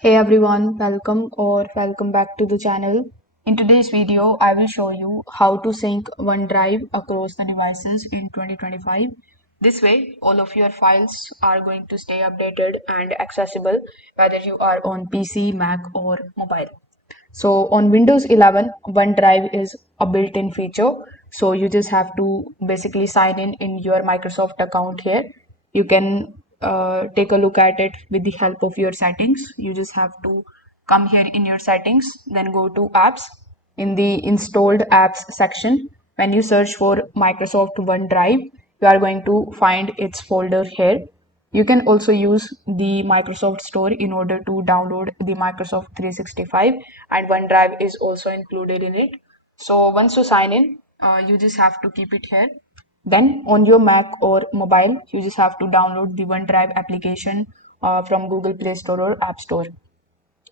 Hey everyone, welcome back to the channel. In today's video, I will show you how to sync OneDrive across the devices in 2025. This way, all of your files are going to stay updated and accessible whether you are on PC, Mac, or mobile. So on Windows 11, OneDrive is a built-in feature. So you just have to basically sign in your Microsoft account here. You can take a look at it with the help of your settings. You just have to come here in your settings, then go to apps. In the installed apps section, when you search for Microsoft OneDrive, you are going to find its folder here. You can also use the Microsoft Store in order to download the Microsoft 365, and OneDrive is also included in it. So once you sign in, you just have to keep it here. Then on your Mac or mobile, you just have to download the OneDrive application from Google Play Store or App Store.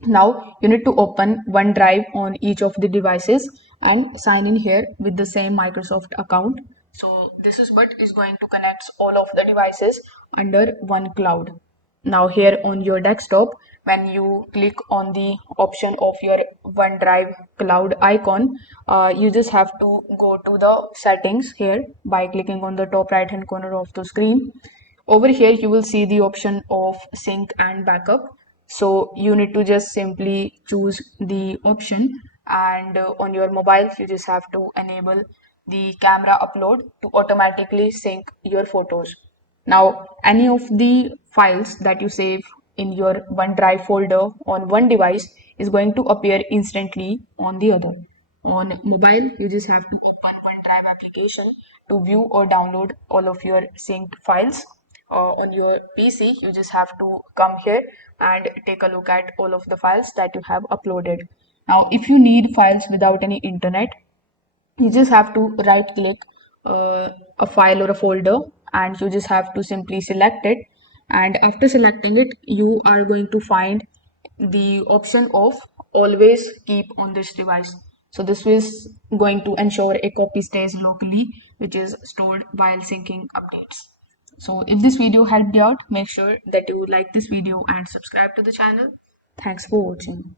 Now you need to open OneDrive on each of the devices and sign in here with the same Microsoft account. So this is what is going to connect all of the devices under one cloud. Now here on your desktop, when you click on the option of your OneDrive cloud icon, you just have to go to the settings here by clicking on the top right hand corner of the screen. Over here you will see the option of sync and backup. So you need to just simply choose the option, and on your mobile you just have to enable the camera upload to automatically sync your photos. Now any of the files that you save in your OneDrive folder on one device is going to appear instantly on the other. On mobile, you just have to open OneDrive application to view or download all of your synced files. On your PC, you just have to come here and take a look at all of the files that you have uploaded. Now, if you need files without any internet, you just have to right click a file or a folder, and you just have to simply select it. And after selecting it, you are going to find the option of always keep on this device. So this is going to ensure a copy stays locally, which is stored while syncing updates. So if this video helped you out, make sure that you like this video and subscribe to the channel. Thanks for watching.